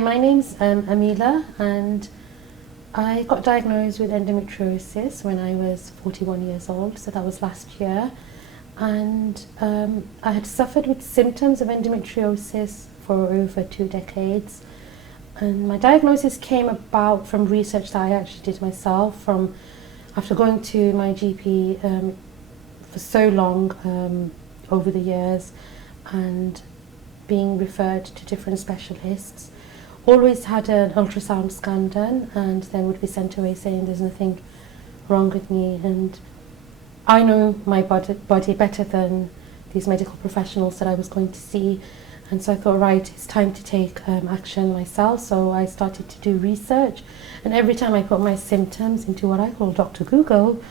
Hi, my name's Aamilah, and I got diagnosed with endometriosis when I was 41 years old, so that was last year. And I had suffered with symptoms of endometriosis for over 2 decades. And my diagnosis came about from research that I actually did myself, from after going to my GP for so long over the years and being referred to different specialists. Always had an ultrasound scan done and then would be sent away saying there's nothing wrong with me. And I know my body better than these medical professionals that I was going to see. And so I thought, right, it's time to take action myself. So I started to do research. And every time I put my symptoms into what I call Dr. Google,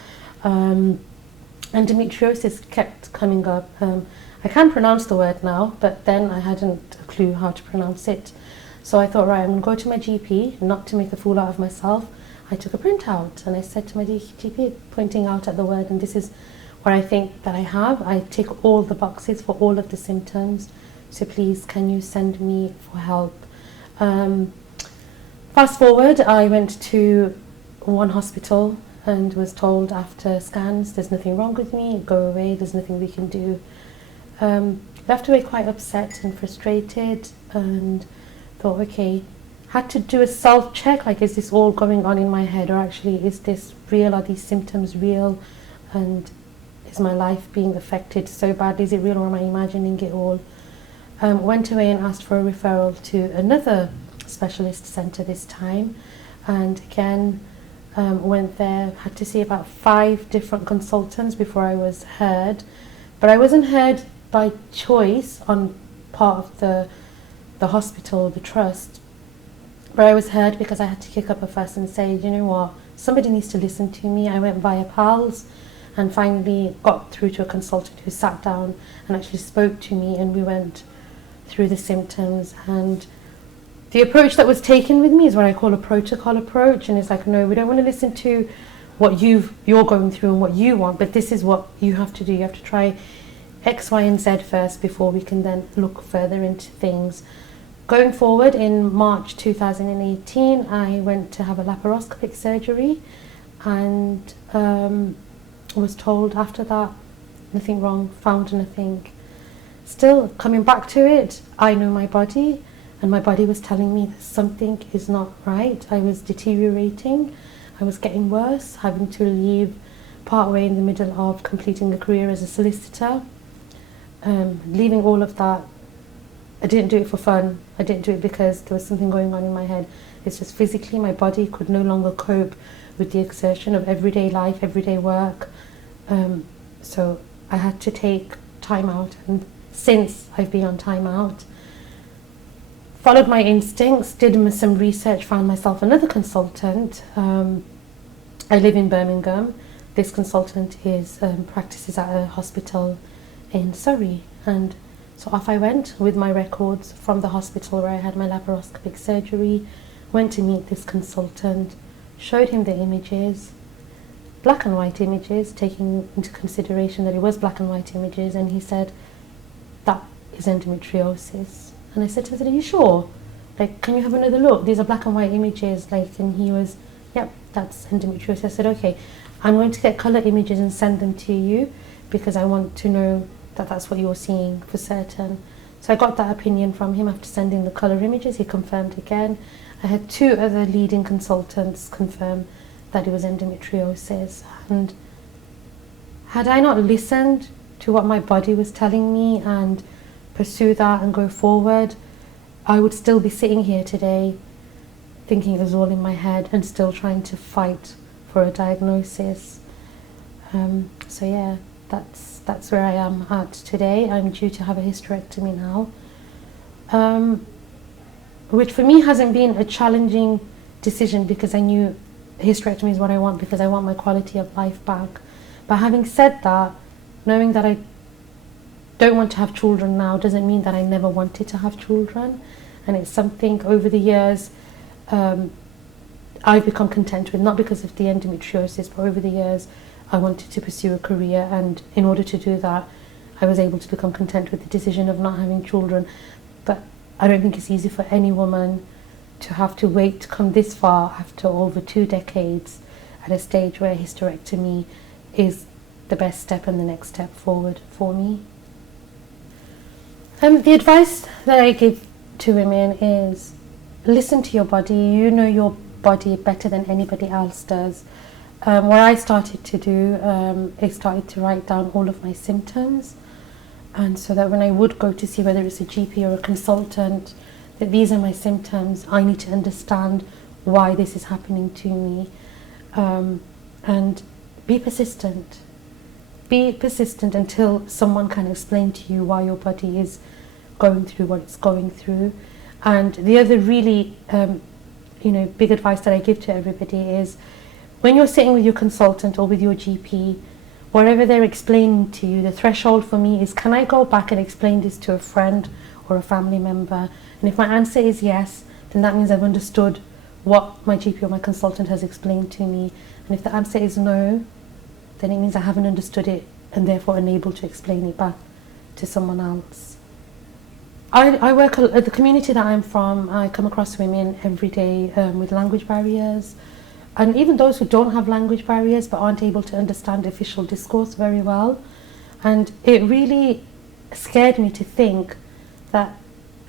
endometriosis kept coming up. I can pronounce the word now, but then I hadn't a clue how to pronounce it. So I thought, right, I'm going to go to my GP, not to make a fool out of myself. I took a printout and I said to my GP, pointing out at the word, and this is what I think that I have. I tick all the boxes for all of the symptoms. So please, can you send me for help? Fast forward, I went to one hospital and was told after scans, there's nothing wrong with me, go away, there's nothing we can do. Left away quite upset and frustrated, and thought, okay, had to do a self-check, like, is this all going on in my head, or actually is this real, are these symptoms real, and is my life being affected so badly, is it real, or am I imagining it all? Went away and asked for a referral to another specialist centre this time, and again went there, had to see about 5 different consultants before I was heard. But I wasn't heard by choice on part of the hospital, the trust, but I was heard because I had to kick up a fuss and say, you know what, somebody needs to listen to me. I went via pals and finally got through to a consultant who sat down and actually spoke to me, and we went through the symptoms. And the approach that was taken with me is what I call a protocol approach, and it's like, no, we don't want to listen to what you're going through and what you want, but this is what you have to do. You have to try X, Y, and Z first before we can then look further into things. Going forward, in March 2018, I went to have a laparoscopic surgery and was told after that, nothing wrong, found nothing. Still, coming back to it, I know my body, and my body was telling me that something is not right. I was deteriorating, I was getting worse, having to leave partway in the middle of completing a career as a solicitor. Leaving all of that, I didn't do it for fun. I didn't do it because there was something going on in my head. It's just physically my body could no longer cope with the exertion of everyday life, everyday work. So I had to take time out, and since I've been on time out, followed my instincts, did some research, found myself another consultant. I live in Birmingham. This consultant practices at a hospital in Surrey, and so off I went with my records from the hospital where I had my laparoscopic surgery, went to meet this consultant, showed him the images, black and white images, taking into consideration that it was black and white images, and he said, that is endometriosis. And I said to him, are you sure? Like, can you have another look? These are black and white images. Like, and he was, yep, that's endometriosis. I said, okay, I'm going to get colour images and send them to you because I want to know that that's what you're seeing for certain. So I got that opinion from him after sending the colour images. He confirmed again. I had 2 other leading consultants confirm that it was endometriosis. And had I not listened to what my body was telling me and pursue that and go forward, I would still be sitting here today thinking it was all in my head and still trying to fight for a diagnosis. So yeah, that's where I am at today. I'm due to have a hysterectomy now, which for me hasn't been a challenging decision because I knew hysterectomy is what I want, because I want my quality of life back. But having said that, knowing that I don't want to have children now doesn't mean that I never wanted to have children, and it's something over the years I've become content with, not because of the endometriosis, but over the years I wanted to pursue a career, and in order to do that I was able to become content with the decision of not having children. But I don't think it's easy for any woman to have to wait to come this far after over 2 decades at a stage where hysterectomy is the best step and the next step forward for me. The advice that I give to women is listen to your body. You know your body better than anybody else does. What I started to do, I started to write down all of my symptoms, and so that when I would go to see whether it's a GP or a consultant, that these are my symptoms, I need to understand why this is happening to me, and be persistent. Be persistent until someone can explain to you why your body is going through what it's going through. And the other really big advice that I give to everybody is, when you're sitting with your consultant or with your GP, whatever they're explaining to you, the threshold for me is, can I go back and explain this to a friend or a family member? And if my answer is yes, then that means I've understood what my GP or my consultant has explained to me. And if the answer is no, then it means I haven't understood it and therefore unable to explain it back to someone else. I work at the community that I'm from. I come across women every day with language barriers, and even those who don't have language barriers but aren't able to understand official discourse very well. And it really scared me to think that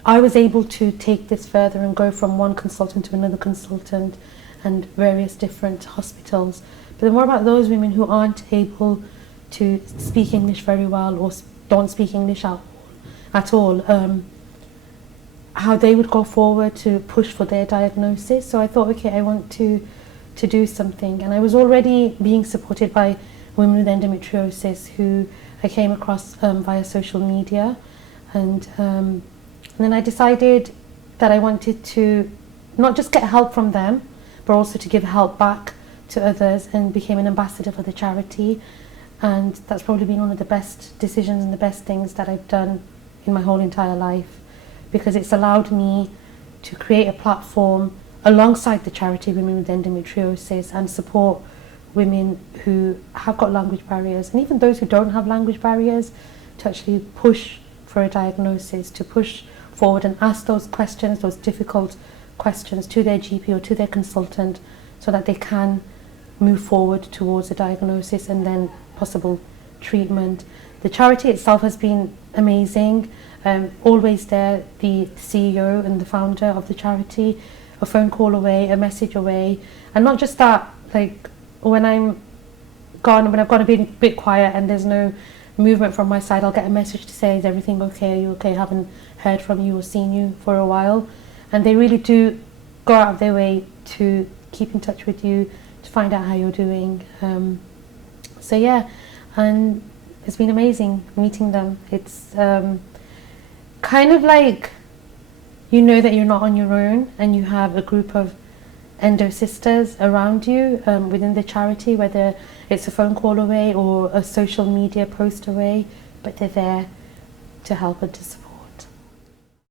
I was able to take this further and go from one consultant to another consultant and various different hospitals. But then what about those women who aren't able to speak English very well or don't speak English at all? How they would go forward to push for their diagnosis. So I thought, okay, I want to do something. And I was already being supported by women with endometriosis who I came across via social media. And then I decided that I wanted to not just get help from them, but also to give help back to others, and became an ambassador for the charity. And that's probably been one of the best decisions and the best things that I've done in my whole entire life, because it's allowed me to create a platform alongside the charity Women with Endometriosis and support women who have got language barriers, and even those who don't have language barriers, to actually push for a diagnosis, to push forward and ask those questions, those difficult questions, to their GP or to their consultant, so that they can move forward towards a diagnosis and then possible treatment. The charity itself has been amazing. Always there, the CEO and the founder of the charity, a phone call away, a message away. And not just that, like when I've gone to be a bit quiet and there's no movement from my side, I'll get a message to say, is everything okay, are you okay, haven't heard from you or seen you for a while. And they really do go out of their way to keep in touch with you, to find out how you're doing. So yeah, and it's been amazing meeting them. It's kind of like, you know that you're not on your own, and you have a group of endo sisters around you within the charity, whether it's a phone call away or a social media post away, but they're there to help and to support.